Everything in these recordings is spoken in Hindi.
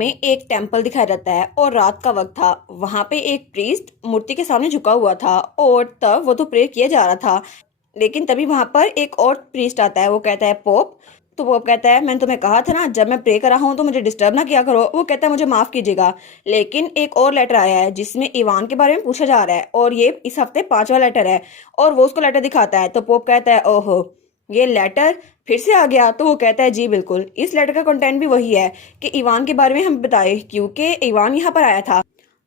हमें एक टेम्पल दिखाया जाता है और रात का वक्त था। वहां पे एक प्रीस्ट मूर्ति के सामने झुका हुआ था और तब वो तो प्रे किया जा रहा था। लेकिन तभी वहां पर एक और प्रीस्ट आता है। वो कहता है पोप। तो पोप कहता है मैंने तुम्हें कहा था ना जब मैं प्रे कर रहा हूँ तो मुझे डिस्टर्ब ना किया करो। वो कहता है मुझे माफ कीजिएगा। लेकिन एक और लेटर आया है जिसमें इवान के बारे में पूछा जा रहा है और ये इस हफ्ते 5वां लेटर है। और वो उसको लेटर दिखाता है तो पोप कहता है ओहो ये लेटर फिर से आ गया। तो वो कहता है जी बिल्कुल, इस लेटर का कंटेंट भी वही है कि इवान के बारे में हम बताए क्योंकि इवान यहाँ पर आया था।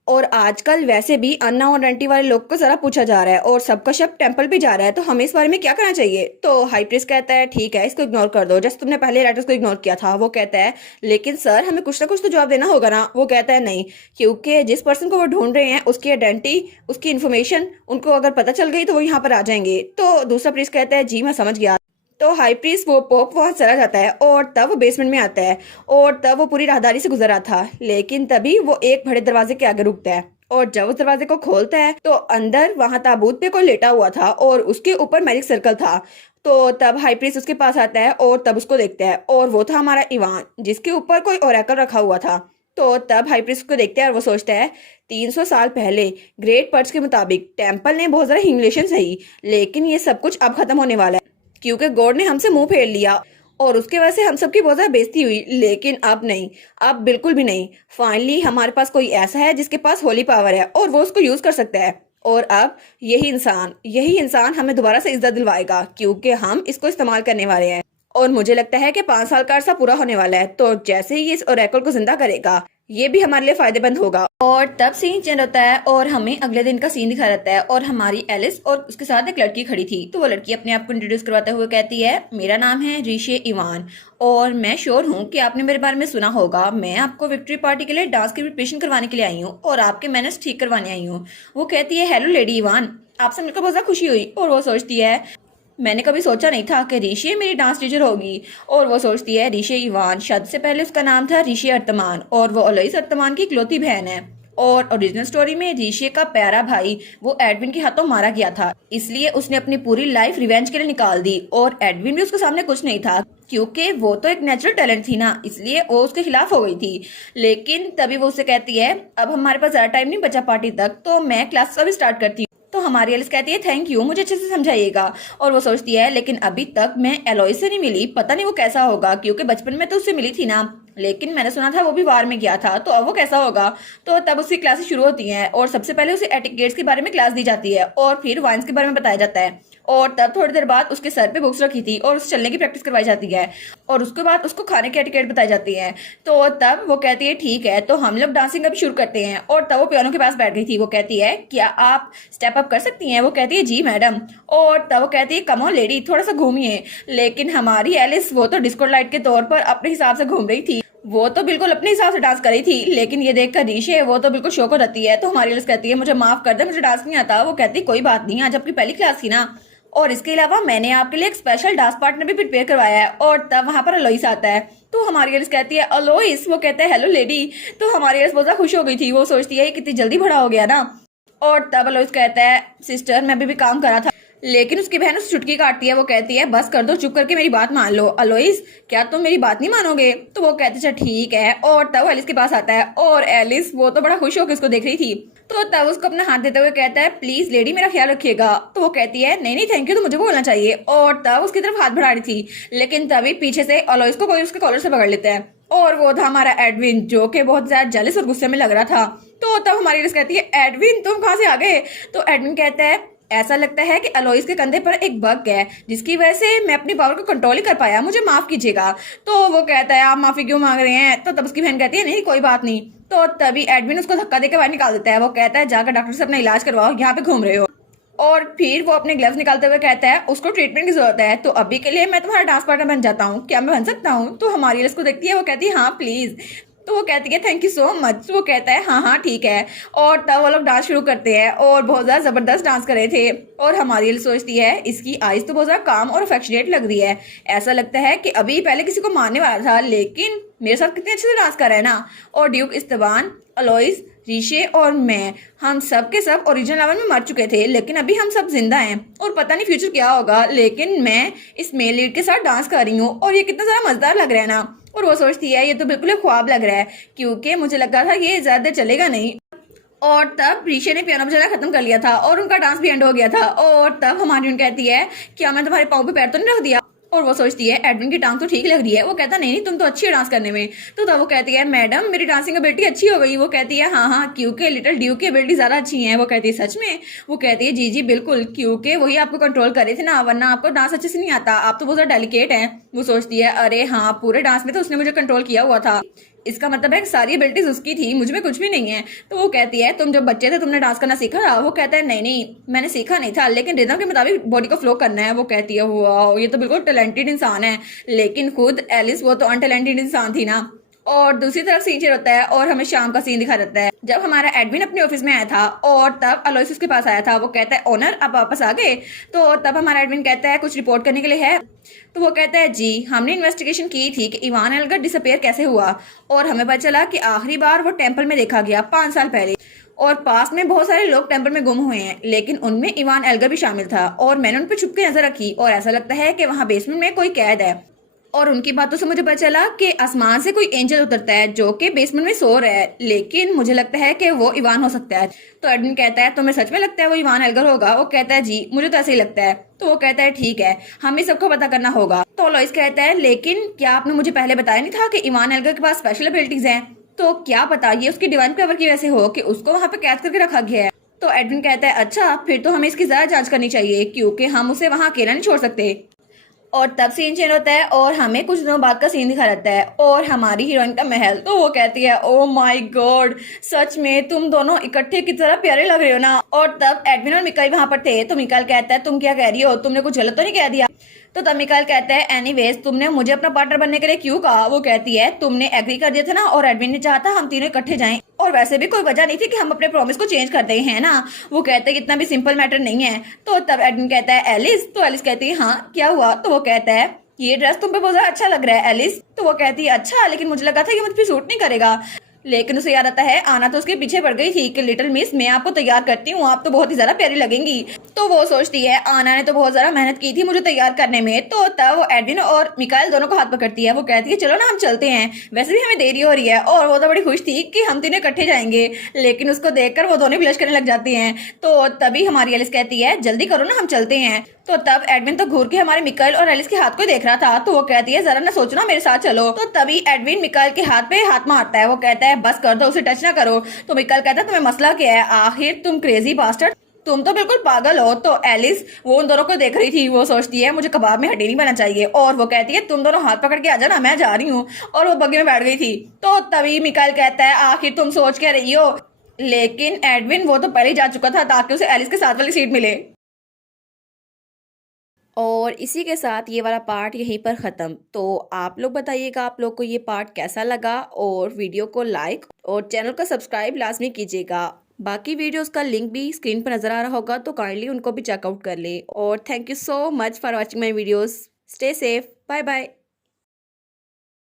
और आजकल वैसे भी अन्ना और आंटी वाले लोग को जरा पूछा जा रहा है और सबका शक टेम्पल भी जा रहा है, तो हमें इस बारे में क्या करना चाहिए। तो हाई प्रीस्ट कहता है ठीक है इसको इग्नोर कर दो जैसे तुमने पहले लेटर्स को इग्नोर किया था। वो कहता है लेकिन सर हमें कुछ ना कुछ तो जवाब देना होगा ना। वो कहता है नहीं, क्योंकि जिस पर्सन को वो ढूंढ रहे हैं उसकी आइडेंटिटी उसकी इन्फॉर्मेशन उनको अगर पता चल गई तो वो यहाँ पर आ जाएंगे। तो दूसरा प्रीस्ट कहता है जी मैं समझ गया। तो हाई प्रीस्ट वो पोप वहां चला जाता है और तब वो बेसमेंट में आता है और तब वो पूरी राहदारी से गुजर रहा था। लेकिन तभी वो एक बड़े दरवाजे के आगे रुकता है और जब उस दरवाजे को खोलता है तो अंदर वहां ताबूत पे कोई लेटा हुआ था और उसके ऊपर मैजिक सर्कल था। तो तब हाई प्रीस्ट उसके पास आता है और तब उसको देखता है और वो था हमारा इवान जिसके ऊपर कोई ओरेकल रखा हुआ था। तो तब हाई प्रीस्ट को देखता है और वो सोचता है 300 साल पहले ग्रेट पर्च के मुताबिक टेम्पल ने बहुत ज्यादा ह्यूमिलेशन सही, लेकिन ये सब कुछ अब खत्म होने वाला है क्योंकि गॉड ने हमसे मुंह फेर लिया और उसके वजह से हम सबकी बहुत ज्यादा बेइज्जती हुई। लेकिन अब नहीं, अब बिल्कुल भी नहीं। फाइनली हमारे पास कोई ऐसा है जिसके पास होली पावर है और वो उसको यूज कर सकता है। और अब यही इंसान हमें दोबारा से इज्जत दिलवाएगा क्योंकि हम इसको इस्तेमाल करने वाले हैं। और मुझे लगता है कि 5 साल का अरसा पूरा होने वाला है, तो जैसे ही ये इस ओरेकल को जिंदा करेगा ये भी हमारे लिए फायदेमंद होगा। और तब सीन चेंज होता है और हमें अगले दिन का सीन दिखा जाता है और हमारी एलिस और उसके साथ एक लड़की खड़ी थी। तो वो लड़की अपने आप को इंट्रोड्यूस करवाते हुए कहती है मेरा नाम है ऋषि इवान और मैं श्योर हूँ कि आपने मेरे बारे में सुना होगा। मैं आपको विक्ट्री पार्टी के लिए डांस की प्रिपरेशन करवाने के लिए आई हूँ और आपके मैनर्स ठीक करवाने आई हूँ। वो कहती है हेलो लेडी इवान, आपसे मिलकर बहुत ज्यादा खुशी हुई। और वो सोचती है मैंने कभी सोचा नहीं था कि ऋषि मेरी डांस टीचर होगी। और वो सोचती है ऋषि इवान, शादी से पहले उसका नाम था ऋषि अर्तमान और वो अलोइस अर्तमान की इकलौती बहन है। और ओरिजिनल स्टोरी में ऋषि का प्यारा भाई वो एडविन के हाथों मारा गया था, इसलिए उसने अपनी पूरी लाइफ रिवेंज के लिए निकाल दी। और एडविन भी उसके सामने कुछ नहीं था क्योंकि वो तो एक नेचुरल टैलेंट थी ना, इसलिए वो उसके खिलाफ हो गई थी। लेकिन तभी वो उससे कहती है अब हमारे पास ज्यादा टाइम नहीं बचा पार्टी तक, तो मैं क्लास अभी स्टार्ट करती हूँ। तो हमारी एलिस कहती है थैंक यू, मुझे अच्छे से समझाइएगा। और वो सोचती है लेकिन अभी तक मैं एलोई से नहीं मिली, पता नहीं वो कैसा होगा क्योंकि बचपन में तो उससे मिली थी ना, लेकिन मैंने सुना था वो भी वार में गया था, तो अब वो कैसा होगा। तो तब उसकी क्लासेस शुरू होती हैं और सबसे पहले उसे एटिकेट्स के बारे में क्लास दी जाती है और फिर वाइन्स के बारे में बताया जाता है। और तब थोड़ी देर बाद उसके सर पे बुक्स रखी थी और उसे चलने की प्रैक्टिस करवाई जाती है और उसके बाद उसको खाने की एटिकेट बताई जाती है। तो तब वो कहती है ठीक है तो हम लोग डांसिंग अभी शुरू करते हैं। और तब वो पियानो के पास बैठ गई थी। वो कहती है क्या आप स्टेप अप कर सकती हैं। वो कहती है जी मैडम। और तब वो कहती है कम ऑन लेडी थोड़ा सा घूमिए। लेकिन हमारी एलिस वो तो डिस्को लाइट के तौर पर अपने हिसाब से घूम रही थी, वो तो बिल्कुल अपने हिसाब से डांस कर रही थी। लेकिन ये देखकर ऋषि वो तो बिल्कुल शौक हो जाती है। तो हमारी एलिस कहती है मुझे माफ कर दे, मुझे डांस नहीं आता। वो कहती है कोई बात नहीं, आज आपकी पहली क्लास थी ना, और इसके अलावा मैंने आपके लिए एक स्पेशल डांस पार्टनर भी प्रिपेयर करवाया है। और तब वहां पर अलोइस आता है। तो हमारी एलिस कहती है अलोइस। वो कहता है हेलो लेडी। तो हमारी एलिस बहुत खुश हो गई थी। वो सोचती है कितनी जल्दी बड़ा हो गया ना। और तब अलोइस कहता है सिस्टर मैं भी काम कर रहा था। लेकिन उसकी बहन उसे चुटकी काटती है। वो कहती है बस कर दो, चुप करके मेरी बात मान लो। अलोइस क्या तुम मेरी बात नहीं मानोगे। तो वो कहते हैं ठीक है। और तब एलिस के पास आता है और एलिस वो तो बड़ा खुश होकर उसको देख रही थी। तो तब उसको अपना हाथ देते हुए कहता है प्लीज लेडी मेरा ख्याल रखिएगा। तो वो कहती है नहीं नहीं थैंक यू, तो मुझे बोलना चाहिए। और तब उसकी तरफ हाथ बढ़ा रही थी, लेकिन तभी पीछे से अलोइस को कोई उसके कॉलर से पकड़ लेता है और वो था हमारा एडविन जो कि बहुत ज्यादा जेलस और गुस्से में लग रहा था। तो तब हमारी एलिस कहती है एडविन तुम कहाँ से आ गए। तो एडविन कहता है ऐसा लगता है कि अलोइस के कंधे पर एक बग है जिसकी वजह से मैं अपनी पावर को कंट्रोल ही कर पाया, मुझे माफ कीजिएगा। तो वो कहता है आप माफी क्यों मांग रहे हैं। तो तब उसकी बहन कहती है नहीं कोई बात नहीं। तो तभी एडमिन उसको धक्का देकर बाहर निकाल देता है। वो कहता है जाकर डॉक्टर से अपना इलाज करवाओ, यहाँ पे घूम रहे हो। और फिर वो अपने ग्लव्स निकालते हुए कहता है उसको ट्रीटमेंट की जरूरत है, तो अभी के लिए मैं तुम्हारा डांस पार्टनर बन जाता हूँ, क्या मैं बन सकता हूँ। तो हमारी उसको देखती है, वो कहती है हाँ प्लीज। तो वो कहती है थैंक यू सो मच। वो कहता है हाँ हाँ ठीक है। और तब वो लोग डांस शुरू करते हैं और बहुत ज्यादा जबरदस्त डांस कर रहे थे। और हमारी एलिस सोचती है इसकी आइज तो बहुत ज्यादा काम और अफेक्शनेट लग रही है, ऐसा लगता है कि अभी पहले किसी को मारने वाला था लेकिन मेरे साथ कितने अच्छे से डांस कर रहा है ना। और ड्यूक इस्तबान, अलोइस, ऋषि और मैं हम सब के सब ओरिजिनल लेवल में मर चुके थे, लेकिन अभी हम सब जिंदा हैं और पता नहीं फ्यूचर क्या होगा। लेकिन मैं इस मेल लीड के साथ डांस कर रही हूँ और ये कितना ज्यादा मजेदार लग रहा है ना। और वो सोचती है ये तो बिल्कुल ही ख्वाब लग रहा है, क्योंकि मुझे लगा था ये ज्यादा चलेगा नहीं। और तब ऋषि ने पियानो बजाना खत्म कर लिया था और उनका डांस भी एंड हो गया था। और तब हमारी कहती है क्या मैं तुम्हारे पाँव पे पैर तो नहीं रख दिया। और वो सोचती है एडविन की टांग तो ठीक लग रही है। वो कहता नहीं नहीं तुम तो अच्छी है डांस करने में। तो तब वो कहती है मैडम मेरी डांसिंग एबिलिटी अच्छी हो गई। वो कहती है हाँ हाँ क्योंकि लिटिल ड्यू की एबिलिटी ज्यादा अच्छी है। वो कहती है सच में। वो कहती है जी जी बिल्कुल, क्योंकि वही आपको कंट्रोल कर रहे थे ना, वरना आपको डांस अच्छे से नहीं आता, आप तो बहुत ज्यादा डेलिकेट हैं। वो सोचती है अरे हाँ पूरे डांस में तो उसने मुझे कंट्रोल किया हुआ था, इसका मतलब है सारी एबिलिटीज उसकी थी, मुझ में कुछ भी नहीं है। तो वो कहती है तुम जब बच्चे थे तुमने डांस करना सीखा था। वो कहता है नहीं नहीं मैंने सीखा नहीं था, लेकिन रिदम के मुताबिक बॉडी को फ्लो करना है। वो कहती है वाह ये तो बिल्कुल टैलेंटेड इंसान है। लेकिन खुद एलिस वो तो अनटैलेंटेड इंसान थी ना। और दूसरी तरफ सीन चेंज होता है और हमें शाम का सीन दिखा देता है जब हमारा एडमिन अपने ऑफिस में आया था और तब अलोइस उसके पास आया था। वो कहता है ओनर आप वापस आ गए। तो तब हमारा एडमिन कहता है कुछ रिपोर्ट करने के लिए है। तो वो कहता है जी हमने इन्वेस्टिगेशन की थी कि इवान एल्गर डिसअपेयर कैसे हुआ, और हमें पता चला कि आखिरी बार वो टेम्पल में देखा गया 5 साल पहले। और पास में बहुत सारे लोग टेम्पल में गुम हुए हैं, लेकिन उनमें इवान एल्गर भी शामिल था। और मैंने उन पर छुप के नजर रखी और ऐसा लगता है कि वहाँ बेसमेंट में कोई कैद है। और उनकी बातों से मुझे पता चला कि आसमान से कोई एंजल उतरता है जो कि बेसमेंट में सो रहा है, लेकिन मुझे लगता है कि वो इवान हो सकता है। तो एडमिन कहता है तुम्हें सच में लगता है वो इवान एल्गर होगा। वो कहता है जी मुझे तो ऐसे ही लगता है। तो वो कहता है ठीक है हमें सबको पता करना होगा। तो लॉइस कहता है लेकिन क्या आपने मुझे पहले बताया नहीं था कि इवान एल्गर के पास स्पेशल एबिलिटीज हैं, तो क्या पता ये उसकी डिवाइन पावर की वजह से हो कि उसको वहां पे कैद करके रखा गया है। तो एडविन कहता है अच्छा फिर तो हमें इसकी ज्यादा जांच करनी चाहिए, क्योंकि हम उसे वहां अकेला नहीं छोड़ सकते। और तब सीन चेंज होता है और हमें कुछ दिनों बाद का सीन दिखा रहता है और हमारी हीरोइन का महल। तो वो कहती है ओ माय गॉड सच में तुम दोनों इकट्ठे की तरह प्यारे लग रहे हो ना। और तब एडविन और मिकाइल वहां पर थे। तो मिकाइल कहता है तुम क्या कह रही हो, तुमने कुछ गलत तो नहीं कह दिया। तो तब मिकाइल कहता है एनीवेज तुमने मुझे अपना पार्टनर बनने के लिए क्यों कहा। वो कहती है तुमने एग्री कर दिया था ना, और एडविन ने चाहा था हम तीनों इकट्ठे जाएं, और वैसे भी कोई वजह नहीं थी कि हम अपने प्रॉमिस को चेंज कर दे हैं ना। वो कहते हैं इतना भी सिंपल मैटर नहीं है। तो तब एडविन कहता है एलिस। तो एलिस कहती है हाँ क्या हुआ। तो वो कहता है ये ड्रेस तुम पे बहुत ज्यादा अच्छा लग रहा है एलिस। तो वो कहती है अच्छा लेकिन मुझे लगा था ये मुझ पे सूट नहीं करेगा। लेकिन उसे याद आता है आना तो उसके पीछे पड़ गई थी कि लिटिल मिस मैं आपको तैयार करती हूँ, आप तो बहुत ही ज्यादा प्यारी लगेंगी। तो वो सोचती है आना ने तो बहुत ज्यादा मेहनत की थी मुझे तैयार करने में। तो तब वो एडविन और मिकाइल दोनों को हाथ पकड़ती है। वो कहती है चलो ना हम चलते हैं, वैसे भी हमें देरी हो रही है। और वो तो बड़ी खुश थी कि हम तीनों इकट्ठे जाएंगे, लेकिन उसको देखकर वो दोनों ब्लश करने लग जाती हैं। तो तभी हमारी एलिस कहती है जल्दी करो ना हम चलते हैं। तो तब एडविन तो घूर के हमारे मिकाइल और एलिस के हाथ को देख रहा था। तो वो कहती है जरा ना सोचना मेरे साथ चलो। तो तभी एडविन मिकाइल के हाथ पे हाथ मारता है। वो कहता है बस कर दो उसे टच ना करो। तो मिकाइल कहता है तुम्हें मसला क्या है, आखिर तुम क्रेजी बास्टर्ड तुम तो बिल्कुल पागल हो। तो एलिस वो उन दोनों को देख रही थी। वो सोचती है मुझे कबाब में हड्डी नहीं बनना चाहिए, और वो कहती है तुम दोनों हाथ पकड़ के आ जाना मैं जा रही हूँ। और वो बग्गी में बैठ गई थी। तो तभी मिकाइल कहता है आखिर तुम सोच क्या रही हो। लेकिन एडविन वो तो पहले ही जा चुका था ताकि उसे एलिस के साथ वाली सीट मिले। और इसी के साथ ये वाला पार्ट यहीं पर ख़त्म। तो आप लोग बताइएगा आप लोग को ये पार्ट कैसा लगा, और वीडियो को लाइक और चैनल को सब्सक्राइब लाजमी कीजिएगा। बाकी वीडियोस का लिंक भी स्क्रीन पर नज़र आ रहा होगा, तो काइंडली उनको भी चेकआउट कर लें। और thank you so much for watching my videos. Stay safe, bye bye.